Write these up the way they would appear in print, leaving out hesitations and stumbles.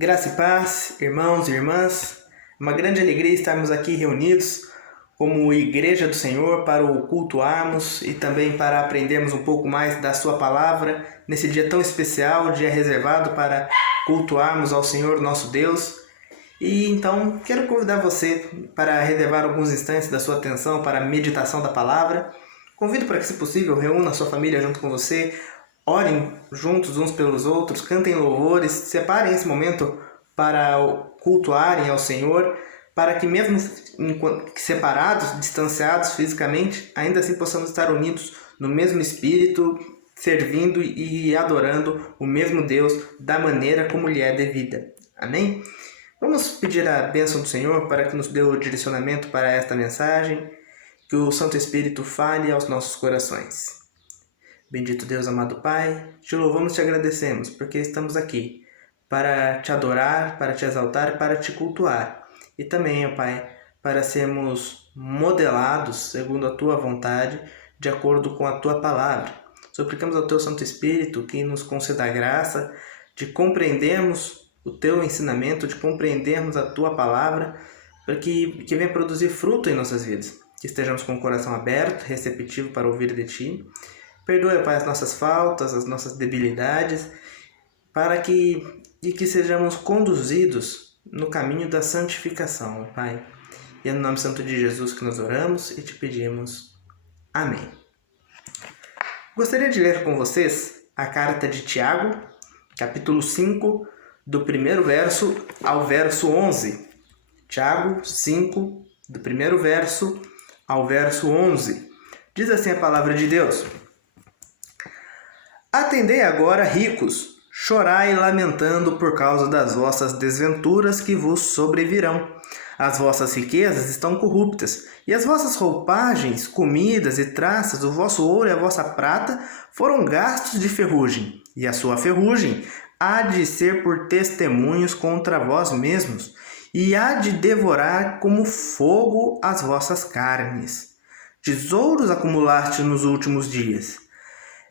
Graça e paz, irmãos e irmãs. Uma grande alegria estarmos aqui reunidos como Igreja do Senhor para o cultuarmos e também para aprendermos um pouco mais da Sua Palavra nesse dia tão especial, dia reservado para cultuarmos ao Senhor nosso Deus. E então quero convidar você para reservar alguns instantes da sua atenção para a meditação da Palavra. Convido para que, se possível, reúna a sua família junto com você. Orem juntos uns pelos outros, cantem louvores, separem esse momento para cultuarem ao Senhor, para que mesmo separados, distanciados fisicamente, ainda assim possamos estar unidos no mesmo Espírito, servindo e adorando o mesmo Deus da maneira como lhe é devida. Amém? Vamos pedir a bênção do Senhor para que nos dê o direcionamento para esta mensagem, que o Santo Espírito fale aos nossos corações. Bendito Deus, amado Pai, te louvamos e te agradecemos, porque estamos aqui para te adorar, para te exaltar, para te cultuar. E também, ó Pai, para sermos modelados segundo a Tua vontade, de acordo com a Tua Palavra. Suplicamos ao Teu Santo Espírito que nos conceda a graça de compreendermos o Teu ensinamento, de compreendermos a Tua Palavra, para que venha produzir fruto em nossas vidas. Que estejamos com o coração aberto, receptivo para ouvir de Ti. Perdoe, Pai, as nossas faltas, as nossas debilidades, para que sejamos conduzidos no caminho da santificação, Pai. E é no nome santo de Jesus que nós oramos e te pedimos. Amém. Gostaria de ler com vocês a carta de Tiago, capítulo 5, do primeiro verso ao verso 11. Tiago 5, do primeiro verso ao verso 11. Diz assim a palavra de Deus: Atendei agora, ricos, chorai lamentando por causa das vossas desventuras que vos sobrevirão. As vossas riquezas estão corruptas, e as vossas roupagens, comidas e traças, o vosso ouro e a vossa prata foram gastos de ferrugem, e a sua ferrugem há de ser por testemunhos contra vós mesmos, e há de devorar como fogo as vossas carnes. Tesouros acumulaste nos últimos dias.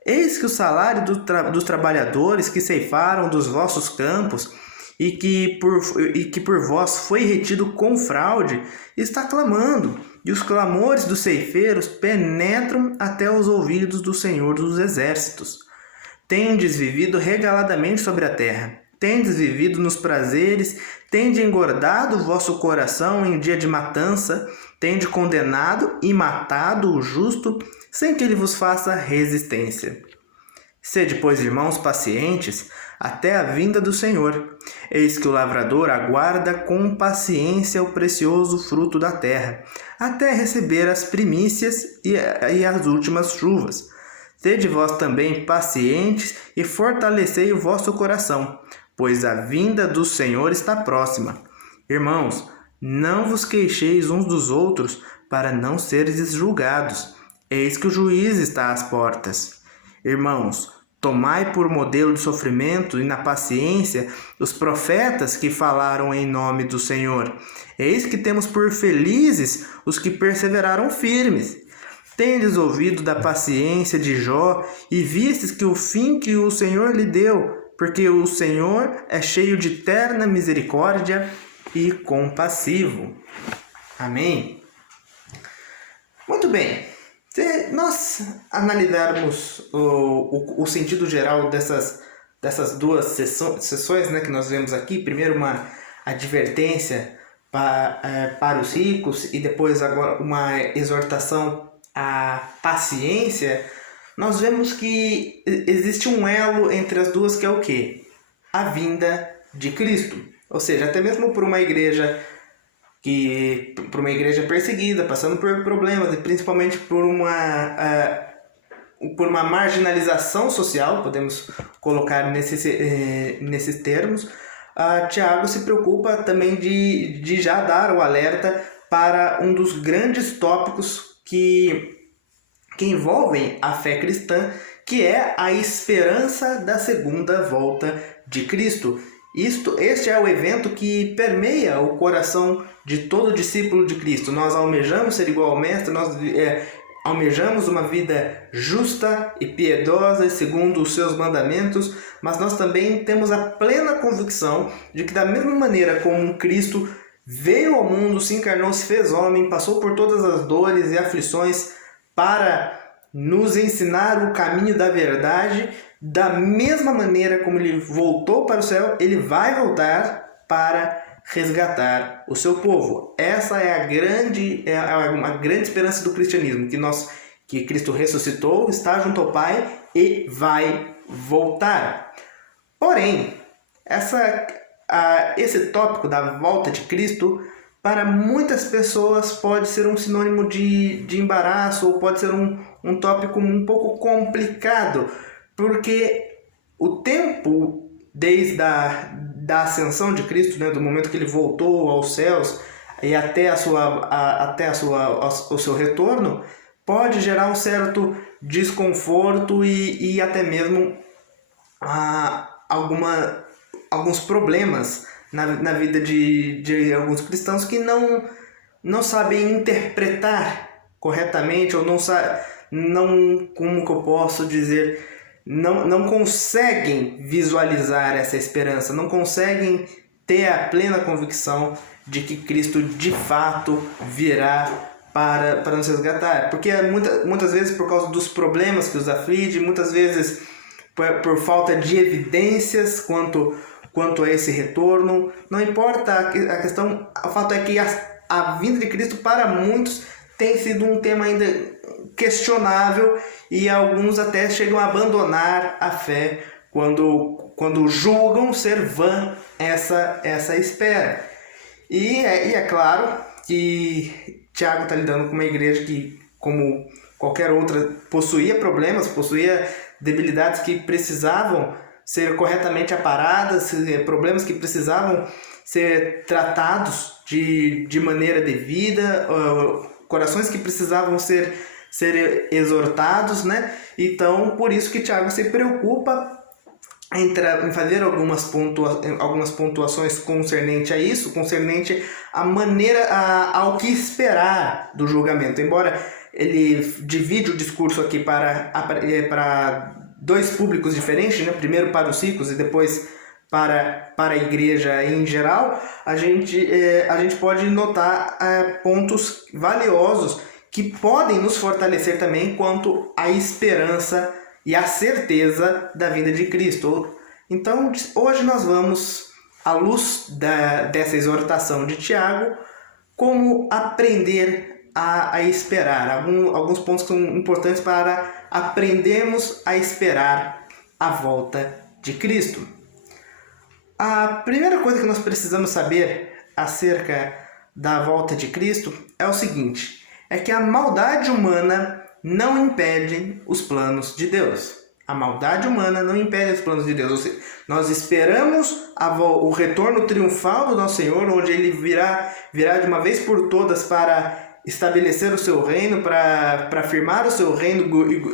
Eis que o salário dos trabalhadores que ceifaram dos vossos campos e que por vós foi retido com fraude está clamando, e os clamores dos ceifeiros penetram até os ouvidos do Senhor dos Exércitos. Tendes vivido regaladamente sobre a terra, tendes vivido nos prazeres, tende engordado o vosso coração em dia de matança, tende condenado e matado o justo, sem que ele vos faça resistência. Sede, pois, irmãos, pacientes, até a vinda do Senhor. Eis que o lavrador aguarda com paciência o precioso fruto da terra, até receber as primícias e as últimas chuvas. Sede vós também pacientes e fortalecei o vosso coração, pois a vinda do Senhor está próxima. Irmãos, não vos queixeis uns dos outros, para não seres julgados. Eis que o juiz está às portas. Irmãos, tomai por modelo de sofrimento e na paciência os profetas que falaram em nome do Senhor. Eis que temos por felizes os que perseveraram firmes. Tendes ouvido da paciência de Jó e vistes que o fim que o Senhor lhe deu, porque o Senhor é cheio de terna misericórdia e compassivo. Amém? Muito bem. Se nós analisarmos o sentido geral dessas duas sessões, né, que nós vemos aqui, primeiro uma advertência para os ricos e depois agora uma exortação à paciência, nós vemos que existe um elo entre as duas, que é o quê? A vinda de Cristo. Ou seja, até mesmo por uma igreja perseguida, passando por problemas e principalmente por uma marginalização social, podemos colocar nesses termos, Tiago se preocupa também de já dar o alerta para um dos grandes tópicos que envolvem a fé cristã, que é a esperança da segunda volta de Cristo. Este é o evento que permeia o coração de todo discípulo de Cristo. Nós almejamos ser igual ao Mestre, nós almejamos uma vida justa e piedosa segundo os seus mandamentos, mas nós também temos a plena convicção de que da mesma maneira como Cristo veio ao mundo, se encarnou, se fez homem, passou por todas as dores e aflições para nos ensinar o caminho da verdade, da mesma maneira como ele voltou para o céu, ele vai voltar para resgatar o seu povo. Essa é uma grande esperança do cristianismo, que Cristo ressuscitou, está junto ao Pai e vai voltar. Porém, esse tópico da volta de Cristo, para muitas pessoas pode ser um sinônimo de embaraço, ou pode ser um tópico um pouco complicado, porque o tempo desde da ascensão de Cristo, né, do momento que ele voltou aos céus e até o seu retorno, pode gerar um certo desconforto e até mesmo alguns problemas na vida de alguns cristãos que não sabem interpretar corretamente, ou como que eu posso dizer, não conseguem visualizar essa esperança, não conseguem ter a plena convicção de que Cristo de fato virá para nos resgatar. Porque muitas vezes por causa dos problemas que os aflige, muitas vezes por falta de evidências quanto a esse retorno, não importa a questão, o fato é que a vinda de Cristo para muitos tem sido um tema ainda questionável, e alguns até chegam a abandonar a fé quando julgam ser vã essa espera. E é claro que Tiago está lidando com uma igreja que, como qualquer outra, possuía problemas, possuía debilidades que precisavam ser corretamente aparadas, problemas que precisavam ser tratados de maneira devida, corações que precisavam ser exortados, né? Então, por isso que Tiago se preocupa em fazer algumas pontuações concernente a isso, concernente à maneira, ao que esperar do julgamento. Embora ele divide o discurso aqui para dois públicos diferentes, né? Primeiro para os ricos e depois para a igreja em geral, a gente pode notar pontos valiosos que podem nos fortalecer também quanto à esperança e à certeza da vinda de Cristo. Então, hoje nós vamos, à luz dessa exortação de Tiago, como aprender a esperar. Alguns pontos que são importantes para aprendermos a esperar a volta de Cristo. A primeira coisa que nós precisamos saber acerca da volta de Cristo é o seguinte: é que a maldade humana não impede os planos de Deus. A maldade humana não impede os planos de Deus. Ou seja, nós esperamos o retorno triunfal do nosso Senhor, onde ele virá de uma vez por todas para estabelecer o seu reino, para firmar o seu reino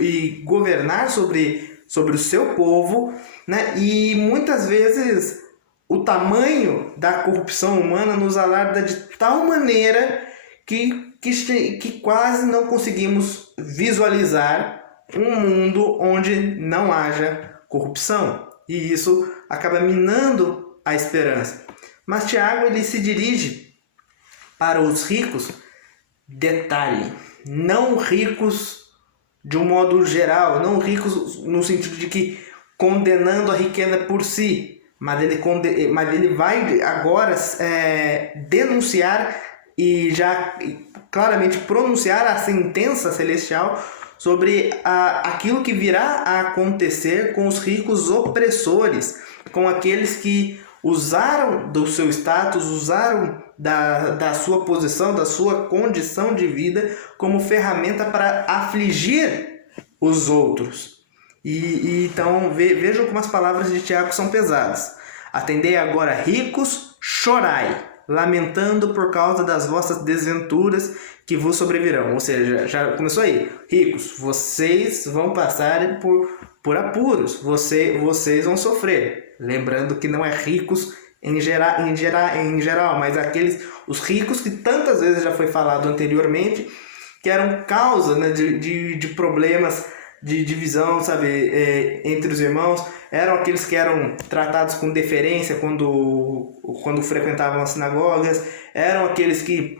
e governar sobre o seu povo, né? E muitas vezes o tamanho da corrupção humana nos alarda de tal maneira que quase não conseguimos visualizar um mundo onde não haja corrupção. E isso acaba minando a esperança. Mas Tiago ele se dirige para os ricos, detalhe, não ricos de um modo geral, não ricos no sentido de que condenando a riqueza por si, mas ele vai agora denunciar e já claramente pronunciar a sentença celestial sobre aquilo que virá a acontecer com os ricos opressores, com aqueles que usaram do seu status, usaram da sua posição, da sua condição de vida como ferramenta para afligir os outros. Então vejam como as palavras de Tiago são pesadas. Atendei agora, ricos, chorai, lamentando por causa das vossas desventuras que vos sobrevirão. Ou seja, já começou aí. Ricos, vocês vão passar por apuros, vocês vão sofrer. Lembrando que não é ricos em geral, mas os ricos que tantas vezes já foi falado anteriormente, eram causa, né, de problemas de divisão, sabe, entre os irmãos. Eram aqueles que eram tratados com deferência quando frequentavam as sinagogas, eram aqueles que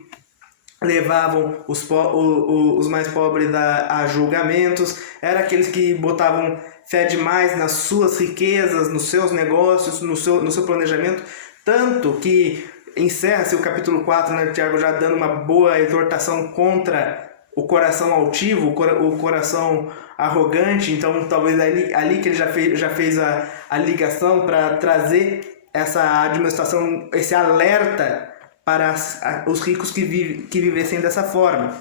levavam os mais pobres a julgamentos, eram aqueles que botavam fé demais nas suas riquezas, nos seus negócios, no seu planejamento, tanto que encerra-se o capítulo 4, né, Tiago, já dando uma boa exortação contra o coração altivo, o coração arrogante. Então talvez ali que ele já fez a ligação para trazer essa administração, esse alerta para os ricos que vivessem dessa forma.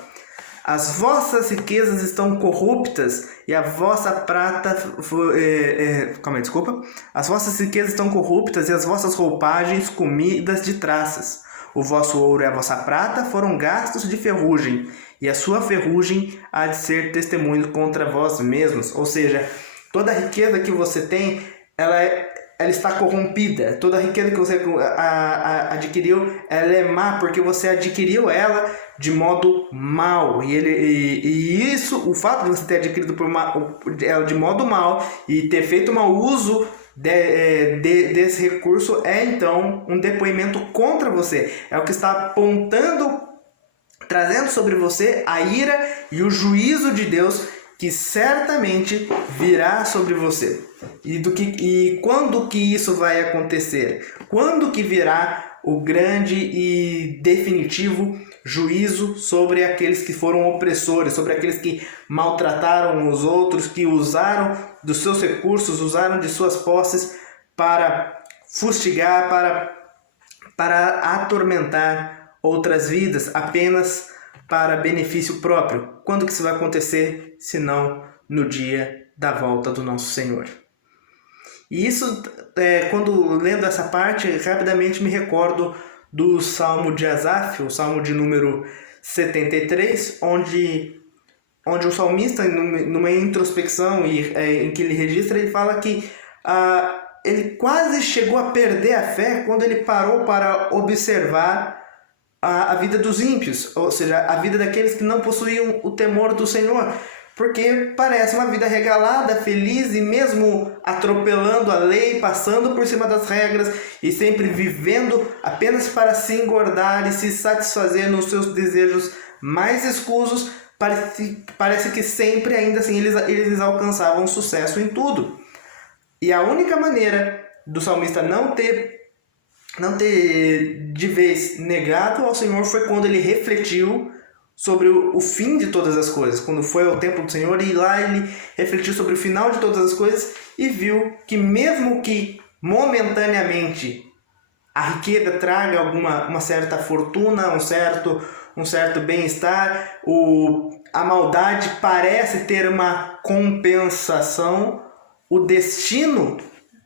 As vossas riquezas estão corruptas e a vossa prata... As vossas riquezas estão corruptas e as vossas roupagens comidas de traças. O vosso ouro e a vossa prata foram gastos de ferrugem, e a sua ferrugem há de ser testemunho contra vós mesmos. Ou seja, toda a riqueza que você tem, ela está corrompida. Toda a riqueza que você adquiriu, ela é má, porque você adquiriu ela de modo mal. E isso, o fato de você ter adquirido ela de modo mal e ter feito mau uso desse recurso é então um depoimento contra você. É o que está apontando, trazendo sobre você a ira e o juízo de Deus que certamente virá sobre você. E quando que isso vai acontecer? Quando que virá o grande e definitivo juízo sobre aqueles que foram opressores, sobre aqueles que maltrataram os outros, que usaram dos seus recursos, usaram de suas posses para fustigar, para atormentar outras vidas, apenas para benefício próprio? Quando que isso vai acontecer, se não no dia da volta do nosso Senhor? E isso, quando lendo essa parte, rapidamente me recordo do Salmo de Asaf, o Salmo de número 73, onde o salmista, numa introspecção em que ele registra, ele fala que ele quase chegou a perder a fé quando ele parou para observar a vida dos ímpios, ou seja, a vida daqueles que não possuíam o temor do Senhor, porque parece uma vida regalada, feliz, e mesmo atropelando a lei, passando por cima das regras e sempre vivendo apenas para se engordar e se satisfazer nos seus desejos mais escusos, parece que sempre, ainda assim, eles alcançavam sucesso em tudo. E a única maneira do salmista não ter de vez negado ao Senhor foi quando ele refletiu sobre o fim de todas as coisas, quando foi ao templo do Senhor, e lá ele refletiu sobre o final de todas as coisas e viu que mesmo que momentaneamente a riqueza traga uma certa fortuna, um certo bem-estar, a maldade parece ter uma compensação, o destino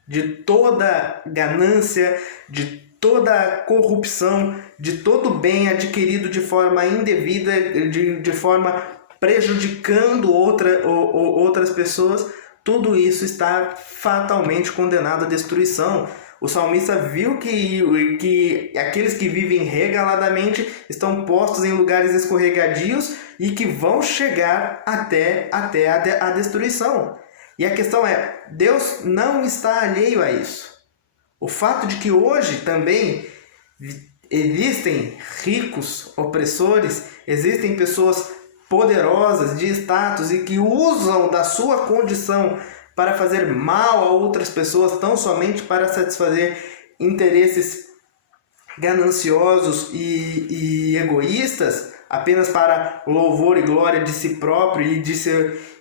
de toda ganância, de toda corrupção, de todo bem adquirido de forma indevida, de forma prejudicando outras pessoas, tudo isso está fatalmente condenado à destruição. O salmista viu que aqueles que vivem regaladamente estão postos em lugares escorregadios e que vão chegar até a destruição. E a questão é, Deus não está alheio a isso. O fato de que hoje também existem ricos opressores, existem pessoas poderosas de status e que usam da sua condição para fazer mal a outras pessoas, tão somente para satisfazer interesses gananciosos e egoístas, apenas para louvor e glória de si próprio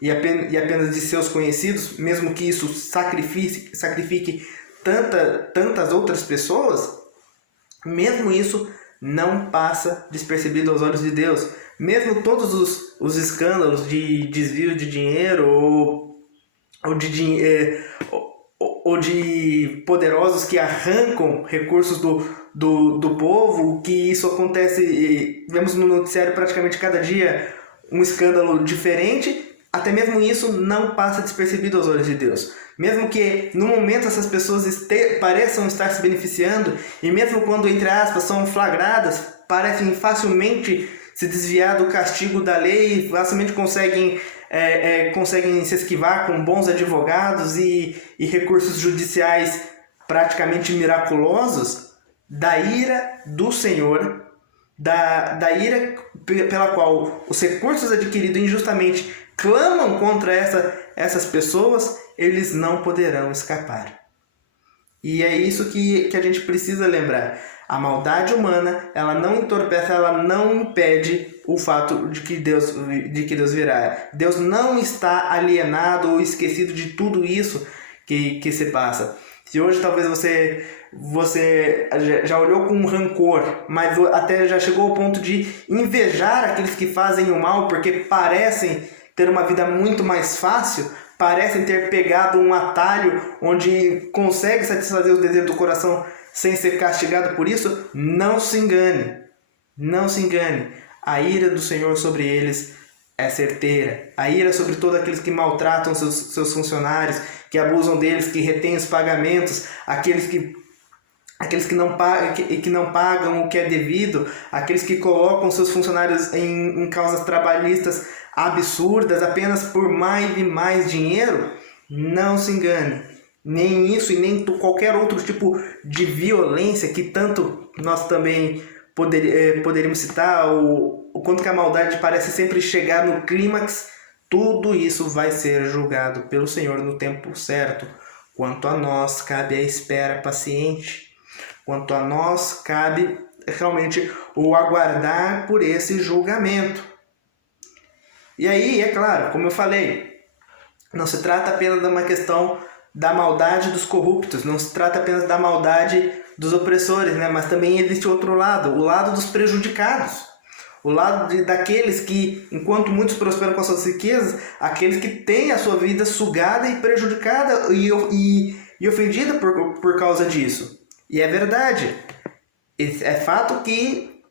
e apenas de seus conhecidos, mesmo que isso sacrifique tantas outras pessoas, mesmo isso não passa despercebido aos olhos de Deus. Mesmo todos os escândalos de desvio de dinheiro ou de poderosos que arrancam recursos do povo, que isso acontece, vemos no noticiário praticamente cada dia um escândalo diferente, até mesmo isso não passa despercebido aos olhos de Deus. Mesmo que no momento essas pessoas pareçam estar se beneficiando, e mesmo quando, entre aspas, são flagradas, parecem facilmente se desviar do castigo da lei e facilmente conseguem se esquivar com bons advogados e recursos judiciais praticamente miraculosos da ira do Senhor, da ira pela qual os recursos adquiridos injustamente clamam contra essas pessoas, eles não poderão escapar. E é isso que a gente precisa lembrar. A maldade humana, ela não entorpece, ela não impede o fato de que Deus virá. Deus não está alienado ou esquecido de tudo isso que se passa. Se hoje talvez você já olhou com rancor, mas até já chegou ao ponto de invejar aqueles que fazem o mal porque parecem ter uma vida muito mais fácil, parecem ter pegado um atalho onde consegue satisfazer os desejos do coração sem ser castigado por isso, não se engane. Não se engane. A ira do Senhor sobre eles é certeira. A ira sobre todos aqueles que maltratam seus funcionários, que abusam deles, que retêm os pagamentos, aqueles que não pagam o que é devido, aqueles que colocam seus funcionários em causas trabalhistas absurdas apenas por mais e mais dinheiro. Não se engane. Nem isso e nem qualquer outro tipo de violência que tanto nós também poderíamos citar, o quanto que a maldade parece sempre chegar no clímax, tudo isso vai ser julgado pelo Senhor no tempo certo. Quanto a nós, cabe a espera paciente. Quanto a nós, cabe realmente o aguardar por esse julgamento. E aí, é claro, como eu falei, não se trata apenas de uma questão da maldade dos corruptos, não se trata apenas da maldade dos opressores, né? Mas também existe outro lado, o lado dos prejudicados, o lado daqueles que, enquanto muitos prosperam com as suas riquezas, aqueles que têm a sua vida sugada e prejudicada e ofendida por causa disso. E é verdade, é fato que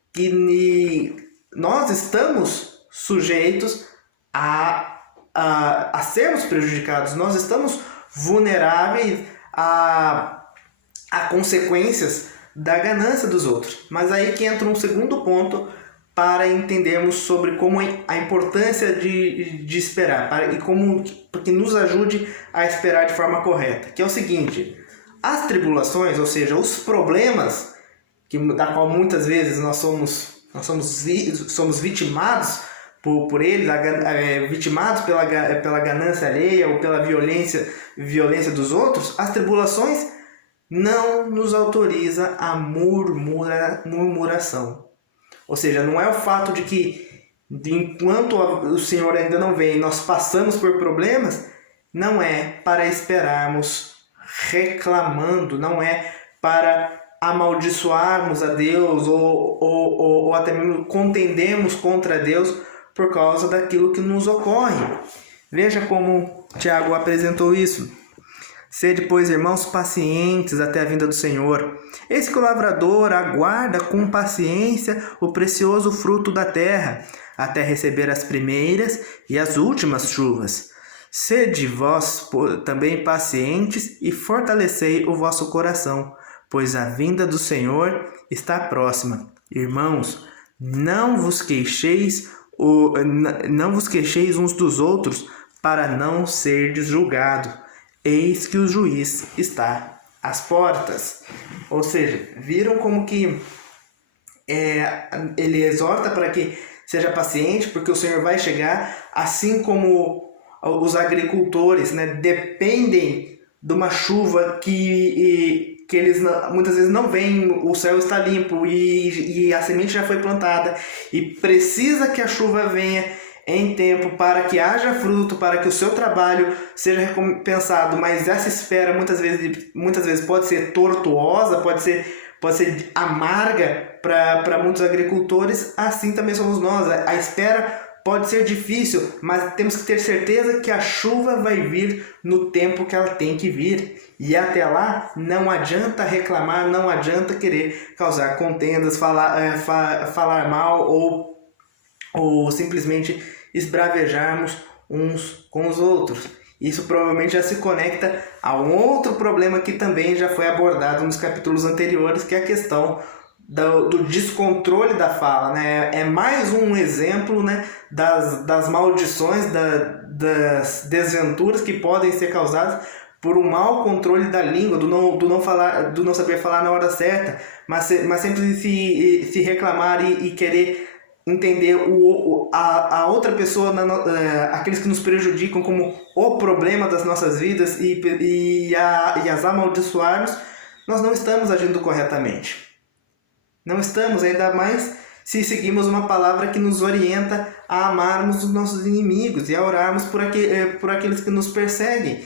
nós estamos sujeitos a sermos prejudicados, nós estamos vulneráveis a consequências da ganância dos outros. Mas aí que entra um segundo ponto para entendermos sobre como a importância de esperar e como que nos ajude a esperar de forma correta, que é o seguinte: as tribulações, ou seja, os problemas da qual muitas vezes nós somos vitimados por eles, vitimados pela ganância alheia ou pela violência dos outros, as tribulações não nos autoriza a murmuração. Ou seja, não é o fato de que enquanto o Senhor ainda não vem, nós passamos por problemas, não é para esperarmos reclamando, não é para amaldiçoarmos a Deus ou até mesmo contendemos contra Deus por causa daquilo que nos ocorre. Veja como Tiago apresentou isso. Sede, pois, irmãos, pacientes até a vinda do Senhor. Eis que o lavrador aguarda com paciência o precioso fruto da terra, até receber as primeiras e as últimas chuvas. Sede vós também pacientes e fortalecei o vosso coração, pois a vinda do Senhor está próxima. Irmãos, não vos queixeis uns dos outros, para não serdes julgado. Eis que o juiz está às portas. Ou seja, viram como que ele exorta para que seja paciente, porque o Senhor vai chegar, assim como os agricultores, né, dependem de uma chuva que eles muitas vezes não veem, o céu está limpo e a semente já foi plantada e precisa que a chuva venha em tempo para que haja fruto, para que o seu trabalho seja recompensado, mas essa espera muitas vezes pode ser tortuosa, pode ser amarga para muitos agricultores. Assim também somos nós. A espera pode ser difícil, mas temos que ter certeza que a chuva vai vir no tempo que ela tem que vir. E até lá não adianta reclamar, não adianta querer causar contendas, falar mal ou simplesmente esbravejarmos uns com os outros. Isso provavelmente já se conecta a um outro problema que também já foi abordado nos capítulos anteriores, que é a questão do descontrole da fala, né? É mais um exemplo, né, das maldições, das desventuras que podem ser causadas por um mau controle da língua, do não saber falar na hora certa, mas sempre se reclamar e querer entender a outra pessoa, aqueles que nos prejudicam como o problema das nossas vidas e as amaldiçoarmos. Nós não estamos agindo corretamente. Não estamos, ainda mais se seguimos uma palavra que nos orienta a amarmos os nossos inimigos e a orarmos por aqueles que nos perseguem.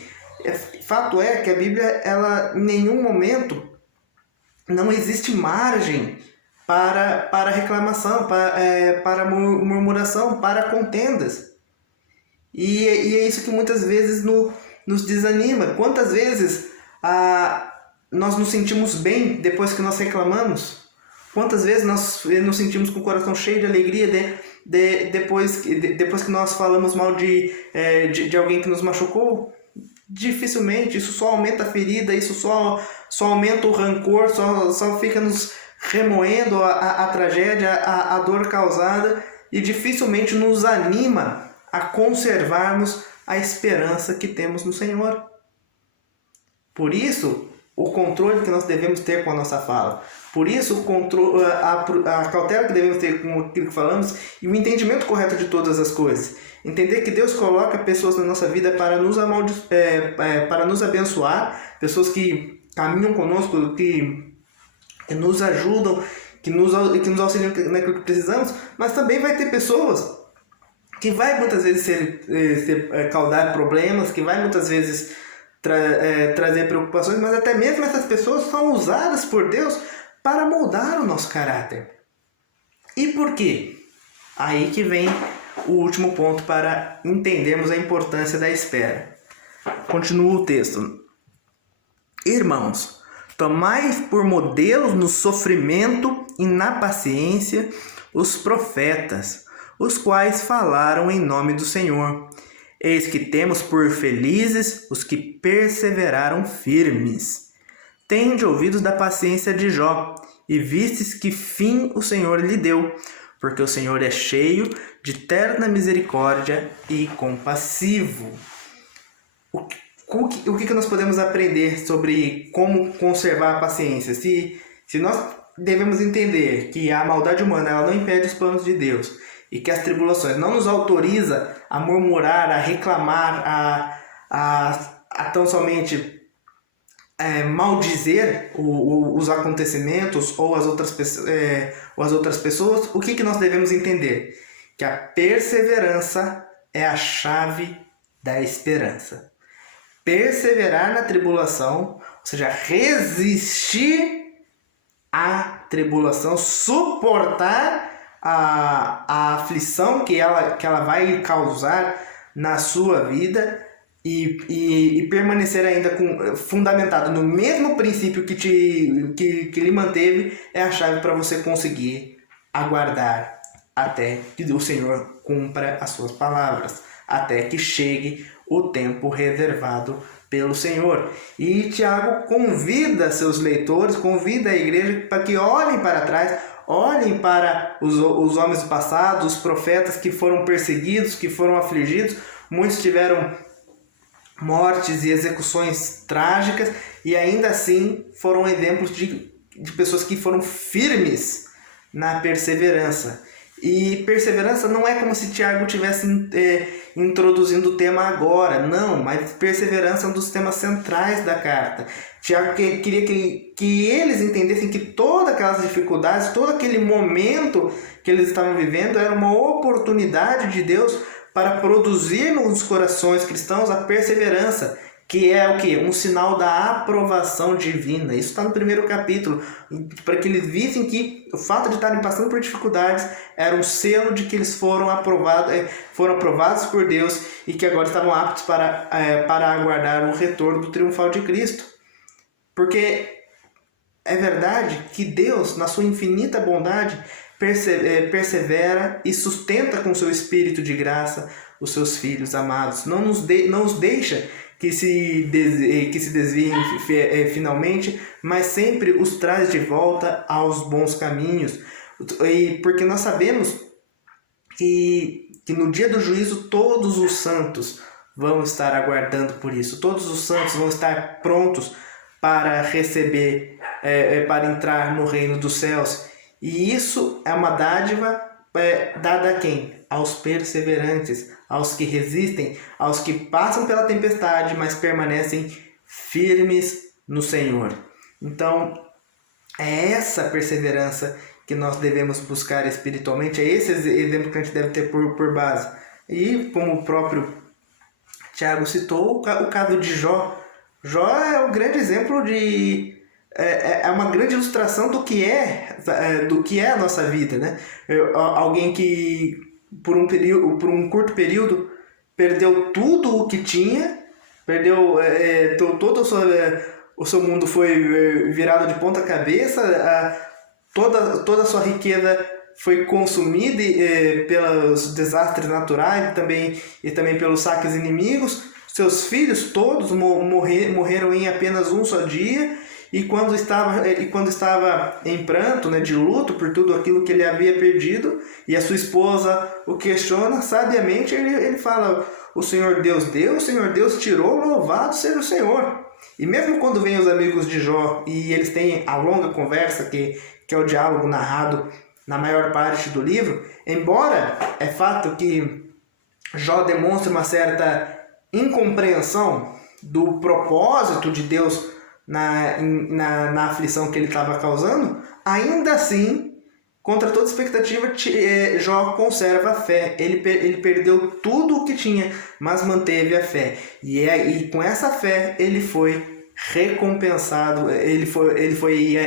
Fato é que a Bíblia, ela, em nenhum momento, não existe margem para reclamação, para murmuração, para contendas. E é isso que muitas vezes nos desanima. Quantas vezes nós nos sentimos bem depois que nós reclamamos? Quantas vezes nós nos sentimos com o coração cheio de alegria depois que nós falamos mal de alguém que nos machucou? Dificilmente. Isso só aumenta a ferida, isso só aumenta o rancor, só fica nos remoendo a tragédia, a dor causada, e dificilmente nos anima a conservarmos a esperança que temos no Senhor. Por isso, o controle que nós devemos ter com a nossa fala. Por isso, a cautela que devemos ter com aquilo que falamos e o entendimento correto de todas as coisas. Entender que Deus coloca pessoas na nossa vida para nos abençoar, pessoas que caminham conosco, que nos ajudam, que nos auxiliam naquilo que precisamos, mas também vai ter pessoas que vai muitas vezes causar problemas, que vai muitas vezes trazer preocupações, mas até mesmo essas pessoas são usadas por Deus para moldar o nosso caráter. E por quê? Aí que vem o último ponto para entendermos a importância da espera. Continua o texto. Irmãos, tomai por modelos no sofrimento e na paciência os profetas, os quais falaram em nome do Senhor. Eis que temos por felizes os que perseveraram firmes. Tende ouvidos da paciência de Jó, e vistes que fim o Senhor lhe deu, porque o Senhor é cheio de terna misericórdia e compassivo. O que nós podemos aprender sobre como conservar a paciência? Se nós devemos entender que a maldade humana ela não impede os planos de Deus, e que as tribulações não nos autoriza a murmurar, a reclamar, a tão somente maldizer os acontecimentos ou as outras pessoas, o que nós devemos entender? Que a perseverança é a chave da esperança. Perseverar na tribulação, ou seja, resistir à tribulação, suportar a aflição que ela vai causar na sua vida e permanecer ainda fundamentado no mesmo princípio que lhe manteve, é a chave para você conseguir aguardar até que o Senhor cumpra as suas palavras, até que chegue o tempo reservado pelo Senhor. E Tiago convida seus leitores, convida a igreja para que olhem para trás, olhem para os homens do passado, os profetas que foram perseguidos, que foram afligidos. Muitos tiveram mortes e execuções trágicas, e ainda assim foram exemplos de pessoas que foram firmes na perseverança. E perseverança não é como se Tiago estivesse introduzindo o tema agora, não, mas perseverança é um dos temas centrais da carta. Tiago queria que eles entendessem que todas aquelas dificuldades, todo aquele momento que eles estavam vivendo era uma oportunidade de Deus para produzir nos corações cristãos a perseverança, que é o quê? Um sinal da aprovação divina. Isso está no primeiro capítulo, para que eles vissem que o fato de estarem passando por dificuldades era um selo de que eles foram aprovados por Deus e que agora estavam aptos para aguardar o retorno triunfal de Cristo. Porque é verdade que Deus, na sua infinita bondade, persevera e sustenta com seu Espírito de graça os seus filhos amados. Não os deixa que se desviem finalmente, mas sempre os traz de volta aos bons caminhos. E porque nós sabemos que no dia do juízo todos os santos vão estar aguardando por isso. Todos os santos vão estar prontos para receber, para entrar no reino dos céus. E isso é uma dádiva dada a quem? Aos perseverantes, aos que resistem, aos que passam pela tempestade, mas permanecem firmes no Senhor. Então, é essa perseverança que nós devemos buscar espiritualmente, é esse exemplo que a gente deve ter por base. E como o próprio Tiago citou, o caso de Jó. Jó é um grande exemplo de... É uma grande ilustração do que é a nossa vida, né? Alguém que por um curto período perdeu tudo o que tinha, perdeu todo o seu mundo foi virado de ponta cabeça, toda a sua riqueza foi consumida pelos desastres naturais e também pelos saques inimigos. Seus filhos todos morreram em apenas um só dia. E quando estava em pranto, né, de luto por tudo aquilo que ele havia perdido, e a sua esposa o questiona, sabiamente ele fala: o Senhor Deus deu, o Senhor Deus tirou, louvado seja o Senhor. E mesmo quando vêm os amigos de Jó e eles têm a longa conversa, que é o diálogo narrado na maior parte do livro, embora é fato que Jó demonstra uma certa incompreensão do propósito de Deus na aflição que ele estava causando, ainda assim, contra toda expectativa, Jó conserva a fé. Ele perdeu tudo o que tinha, mas manteve a fé. E com essa fé ele foi recompensado, ele foi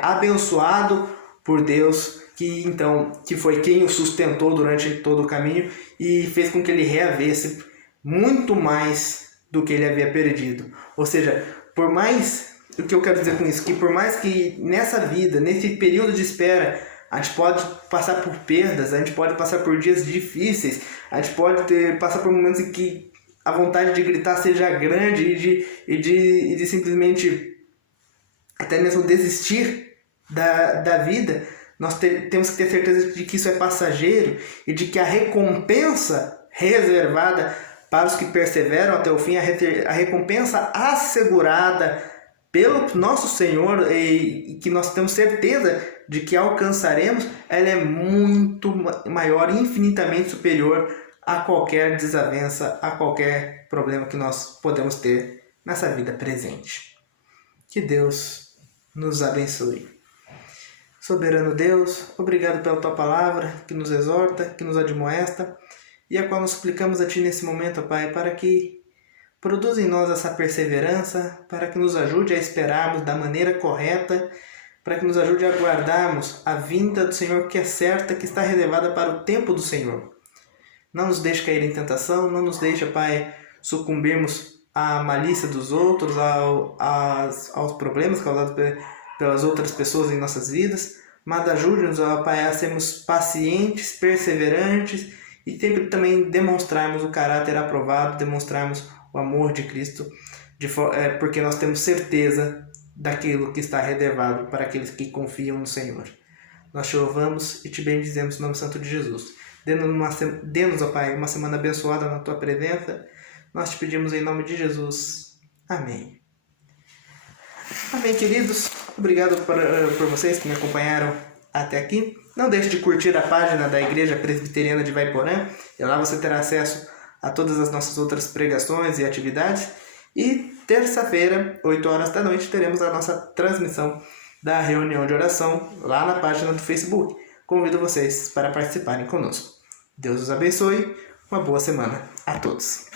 abençoado por Deus, que foi quem o sustentou durante todo o caminho e fez com que ele reavesse muito mais do que ele havia perdido. Ou seja, o que eu quero dizer com isso? Que por mais que nessa vida, nesse período de espera, a gente pode passar por perdas, a gente pode passar por dias difíceis, a gente pode passar por momentos em que a vontade de gritar seja grande e de simplesmente até mesmo desistir da vida. Nós temos que ter certeza de que isso é passageiro e de que a recompensa reservada para os que perseveram até o fim, a recompensa assegurada pelo nosso Senhor e que nós temos certeza de que alcançaremos, ela é muito maior, infinitamente superior a qualquer desavença, a qualquer problema que nós podemos ter nessa vida presente. Que Deus nos abençoe. Soberano Deus, obrigado pela Tua palavra, que nos exorta, que nos admoesta, e a qual nos suplicamos a Ti nesse momento, Pai, para que produza em nós essa perseverança, para que nos ajude a esperarmos da maneira correta, para que nos ajude a aguardarmos a vinda do Senhor, que é certa, que está reservada para o tempo do Senhor. Não nos deixe cair em tentação, não nos deixe, Pai, sucumbirmos à malícia dos outros, aos problemas causados pelas outras pessoas em nossas vidas, mas ajude-nos, Pai, a sermos pacientes, perseverantes, e sempre também demonstrarmos o caráter aprovado, demonstrarmos o amor de Cristo, porque nós temos certeza daquilo que está reservado para aqueles que confiam no Senhor. Nós te louvamos e te bendizemos no nome santo de Jesus. Dê-nos, ó Pai, uma semana abençoada na Tua presença. Nós te pedimos em nome de Jesus. Amém. Amém, queridos. Obrigado por vocês que me acompanharam até aqui. Não deixe de curtir a página da Igreja Presbiteriana de Vaiporã, e lá você terá acesso a todas as nossas outras pregações e atividades. E terça-feira, 8 horas da noite, teremos a nossa transmissão da reunião de oração lá na página do Facebook. Convido vocês para participarem conosco. Deus os abençoe. Uma boa semana a todos.